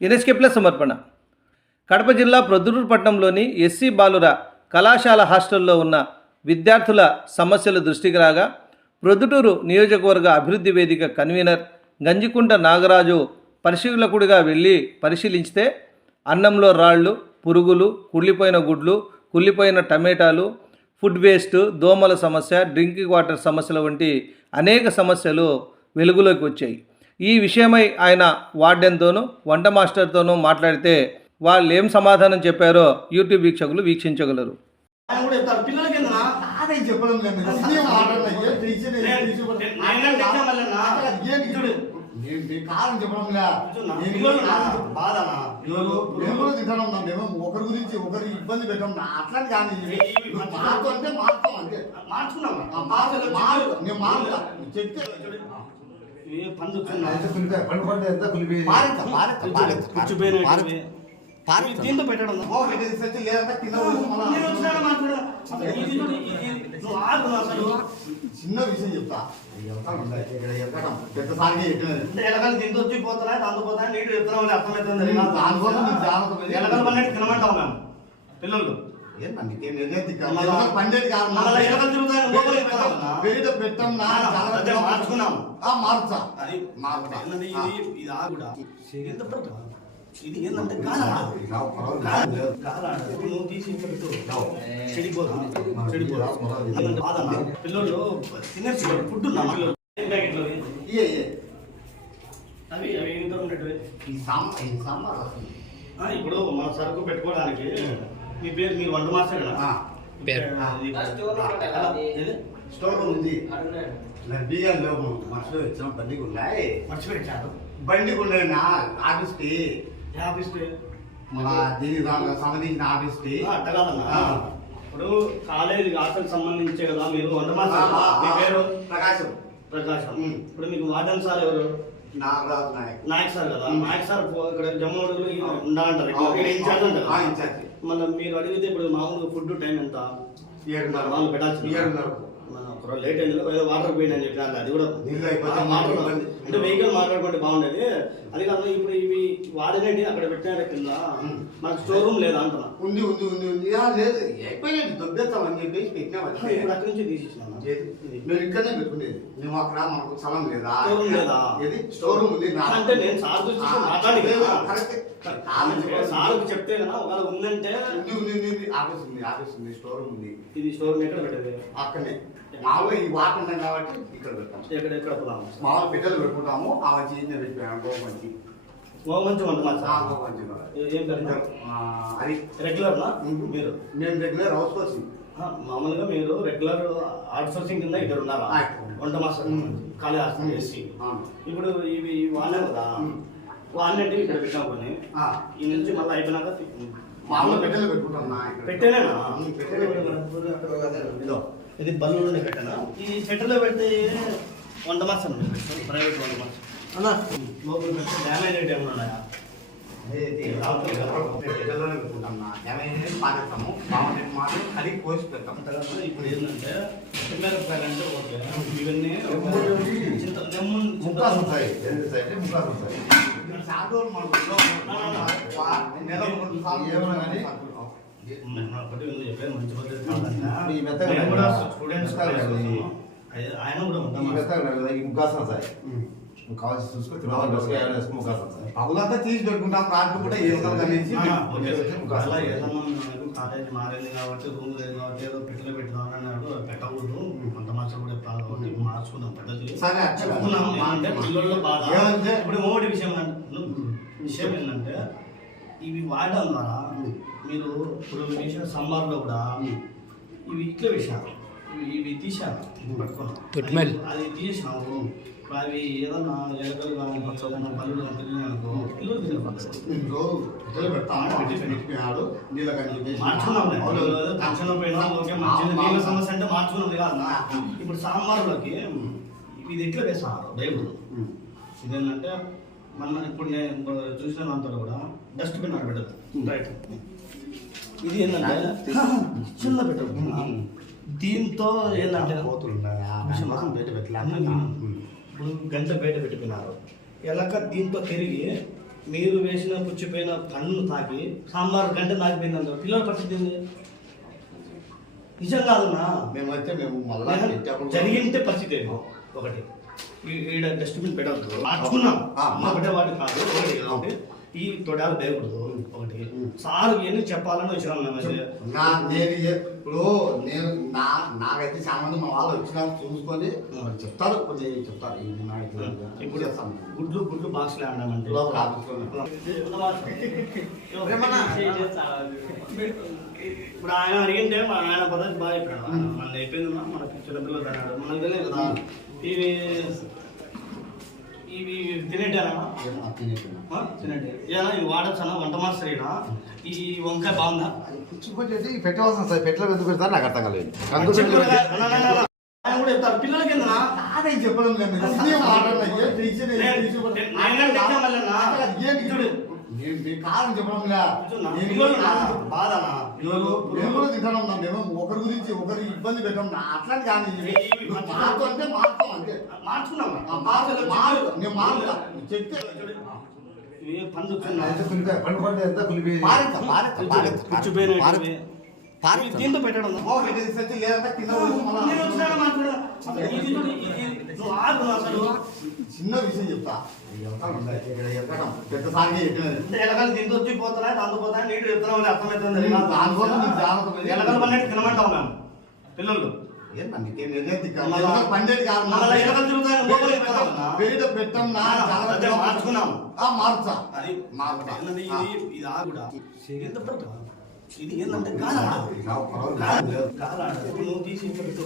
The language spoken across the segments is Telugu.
ఎన్ఎస్కే ప్లస్ సమర్పణ. కడప జిల్లా ప్రొద్దుటూరు పట్టణంలోని ఎస్సీ బాలుర కళాశాల హాస్టల్లో ఉన్న విద్యార్థుల సమస్యలు దృష్టికి రాగా ప్రొద్దుటూరు నియోజకవర్గ అభివృద్ధి వేదిక కన్వీనర్ గంజికుంట నాగరాజు పరిశీలకుడిగా వెళ్ళి పరిశీలించితే అన్నంలో రాళ్ళు పురుగులు కుళ్ళిపోయిన గుడ్లు కుళ్ళిపోయిన టమేటాలు ఫుడ్ వేస్ట్ దోమల సమస్య డ్రింకింగ్ వాటర్ సమస్యల వంటి అనేక సమస్యలు వెలుగులోకి వచ్చాయి. ఈ విషయమై ఆయన వార్డెన్తోనూ వంట మాస్టర్తోనూ మాట్లాడితే వాళ్ళు ఏం సమాధానం చెప్పారో యూట్యూబ్ వీక్షకులు వీక్షించగలరు. కాదని మేము కూడా తింటాం. మేము ఒకరి గురించి ఒకరి ఇబ్బంది పెట్టాం అట్లా కానీ అంటే మార్తాం అంతే మార్చుకున్నాం మారుతా చెప్తే దీంతో పెట్టడం చిన్న విషయం చెప్తా. వెళ్తాను ఉందా? ఇక్కడ ఎక్కడం పెద్ద సారిగా ఎక్కినది అంటే ఎలకలు దీంతో వచ్చి పోతున్నా దాంతో నీటి చెప్తున్నావు అర్థమవుతుంది. దానికోసం జాగ్రత్త పన్నట్టు తినమంటావు మేము? పిల్లలు. పండేది కాదు? మార్చుకున్నాం. మార్చా. అది మార్చా. ఇది ఆగుడా ఏంటంటే నువ్వు తీసి. చెడిపోతుంది. చెడిపోతుంది? పిల్లలు ఫుడ్ అవి? ఇప్పుడు మన సరుకు పెట్టుకోవడానికి మీ పేరు మీరు వంట మాస్టర్ కదా? ఆ, పేరు. స్టోర్ రూమ్ ఉంది బియ్యం లేవు మనుషులు వచ్చిన బండికి ఉన్నాయి. మర్చిపెట్టారు బండికి ఉన్నాయి నా ఆఫీస్కి. ఆఫీస్ మన దీనికి దానికి సంబంధించిన ఆఫీస్కి. అట్ట కాదన్నా. ఆ. ఇప్పుడు కాలేజీ హాస్టల్ సంబంధించే కదా మీరు వంట మాస్టర్. మీ పేరు? ప్రకాశం. ప్రకాశం. ఇప్పుడు మీకు వార్డెన్ సార్ ఎవరు? నాగరాజు నాయక్. నాయక్ సార్ కదా. నాయక్ సార్ పో- ఇక్కడ జమ్మూడులో ఉండాలంటారు. ఇన్ఛార్జ్ ఆ, అంటారు ఇన్ఛార్జ్. మళ్ళీ మీరు అడిగితే ఇప్పుడు మామూలు ఫుడ్ టైం ఎంత? ఏడున్నర. వాళ్ళు పెట్టాల్సింది. ఏడున్నర. మన ఒక లేట్ అయింది ఏదో వాటర్ పోయింది అని చెప్పి అది కూడా. అంటే వెహికల్ మాట్లాడుకుంటే బాగుండేది. అది కాదు ఇప్పుడు ఇవి వాడినండి అక్కడ పెట్టినారు కింద. మనకు స్టోర్ రూమ్ లేదా అంటున్నా. ఉంది ఉంది ఉంది ఉంది. లేదు. అయిపోయింది దొబ్బేస్తామని చెప్పేసి పెట్టినామంటే ఇప్పుడు అక్కడి నుంచి తీసి ఇచ్చినాను మేము ఇక్కడనే పెట్టుకునేది. మేము అక్కడ మనకు స్థలం లేదా? లేదా? ఏది? స్టోర్ రూమ్ ఉంది. అంటే నేను సార్ మాట్లాడి. సార్కి చెప్తే కదా ఒకవేళ ఉందంటే ఉంది ఉంది ఆఫీస్ ఉంది. ఆఫీస్ ఉంది స్టోర్ రూమ్ ఉంది. ఇది స్టోర్ రూమ్ ఎక్కడ పెట్టేది? అక్కడనే. మామూలుగా ఈ వాటర్ ఉంటాం కాబట్టి ఇక్కడ పెడతాం. ఎక్కడ ఎక్కడ పోదాం మామూలు బిడ్డలు పెట్టుకుంటాము ఆ మంచి. వంట మా ఆ, సార్ గోపంచి ఏ- ఏం పేరు అది రెగ్యులర్ నా మీరు? మేము రెగ్యులర్ హౌస్ ఆ, మామూలుగా మీరు రెగ్యులర్ అవుట్ సోర్సింగ్ కింద ఇక్కడ ఉన్నారా? ఆ. వంట మాస్టర్. ఖాళీ హాస్టల్ చేసి. ఇప్పుడు ఇవి వాడినా కదా. వాడినట్టు ఇక్కడ పెట్టాం కొన్ని ఈ నుంచి మళ్ళీ అయిపోయినాక మామూలు బిడ్డలు పెట్టుకుంటాం నా పెట్టెలే. ఇదో ఇది బల్లు పెట్టానా? ఈ పెట్టెలో పెడితే వంట మాస్టర్ ప్రైవేట్ వంట మాస్టర్ అన్నా లోపల పెడితే డ్యామేజ్ రేట్ ఏమన్నా మాత్రం కోసి పెడతాం. అంతగా ఇప్పుడు ఏంటంటే మిరపకాయలు అంటే ఓకే. ఇవన్నీ ముక్కాసు ఉంటాయి ముక్కాసు ఉంటాయి కానీ ఆయన- కూడా ఉంటాయి నువ్వు కావాల్సి చూసుకో తిరుమల ముక్కాసు ఉంటాయి పగులంతా తీసి పెట్టుకుంటాం రాత్రి కూడా ఏ కాలేజ్ మారింది కాబట్టి రూమ్ లేదు కాబట్టి ఏదో పెట్టెలో పెట్టుదాం అన్నాడు పెట్టకూడదు. కొంత మాస్టర్ కూడా చెప్పాలి కాబట్టి మార్చుకుందాం పద్ధతి సరే, అంటే పిల్లల్లో బాధ? ఇప్పుడు మూడు విషయం ఏంటంటే విషయం ఏంటంటే ఇవి వాడడం ద్వారా మీరు ఇప్పుడు విషయం సమ్మర్లో కూడా ఇవి ఇట్లా విషయాలు ఇవి తీసాను పట్టుకున్నాం అది ఇప్పుడు అవి ఏదన్నా ఎలకలు కానీ ఏదన్నా పళ్ళు చెప్పేసి మార్చుకున్నాం తక్షణం పోయినా ఓకే మంచిది. నీళ్ళ సమస్య అంటే మార్చుకున్నది కాదు ఇప్పుడు సాంబార్లోకి ఇది ఎట్లా వేసారు బైబుల్. ఇదేంటంటే మన ఇప్పుడు నేను చూసిన దాంట్లో కూడా డస్ట్బిన్ అక్కడ పెట్టదు. రైట్ ఇది ఏంటంటే చిన్న దీంతో ఏంటంటే కోసం బయట పెట్టలే. అన్న, ఉమ్. ఇప్పుడు గంట బయట పెట్టిపోయినారు. ఎలాగ దీంతో తిరిగి మీరు వేసిన పుచ్చిపోయిన పన్ను తాకి సాంబార్ గంట నాకిపోయింది పిల్లల పరిస్థితి ఏంది? నిజం కాదన్నా? మేము అయితే మేము మళ్ళా. జరిగింటే పరిస్థితి ఏంది? ఒకటి. ఈ- ఈడ డస్ట్బిన్ పెట్టవద్దు. మార్చుకున్నాం. మా పెట్టేవాడు కాదు. ఒకటి ఒకటి. ఈ తొడాలు వేయకూడదు ఒకటి. సార్ ఇవన్నీ చెప్పాలని వచ్చినాం. నా నేను ఇప్పుడు నేను నా నాకైతే చాలా మంది మా వాళ్ళు వచ్చినా చూసుకొని చెప్తారు. కొన్ని చెప్తారు. ఇప్పుడు గుడ్లు గుడ్లు బాక్స్లో ఆడామంటే. ఇప్పుడు ఆయన అడిగింటే మా ఆయన పద్ధతి బాగా చెప్పాడు. మన అయిపోయింది మన చిన్నపిల్లలు తిన్నాడు మనకు తెలియదు కదా. ఇవి ఇవి తినేటేనా. తినేటే ఏనా ఇవి వాడచ్చనా? వంట మాస్టర్ ఈయన. ఈ వంకాయ బాగుందా? అది పుచ్చిపోయేది పెట్టవలసిన సార్. పెట్టలేదు ఎందుకు పెడతారు నాకు అర్థం కాలేదు. కూడా చెప్తారు. పిల్లలకి చెప్పడం లేదు కారణం చెప్పడం లే. కూర్చున్నా. నేను పిల్లలు నా కారణం- బాధనా? పిల్లలు మేము తింటాం. మేము ఒకరి ఒకరి ఇబ్బంది పెట్టాం నా అట్లా కానీ మార్పు అంటే మార్పు అంతే. మార్చుకున్నాం ఆ మార్పు మార్పు నేను మార్పు చెప్తే దీంతో పెట్టడం. చిన్న విషయం చెప్తా. ఈ వ్యవసాయం ఉంది. ఇక్కడ ఎక్కడం? పెద్ద సాగి ఎక్కినది ఇంత ఎలకలు దీంతో వచ్చి పోతున్నాయి దాంతో పోతున్నాయి నీటి చెప్తున్నావు అర్థమవుతుంది. దానికోసం జాగ్రత్త ఎలకలు మేము. పిల్లలు. పెట్టం మార్చుకున్నాం. మార్చా. మార్చా. ఇది? ఆగుడా ఎంత? ఇది ఏంటంటే. నువ్వు తీసి పెట్టు.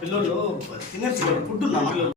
పిల్లలు తినేసి ఫుడ్ ఉన్నా పిల్లలు?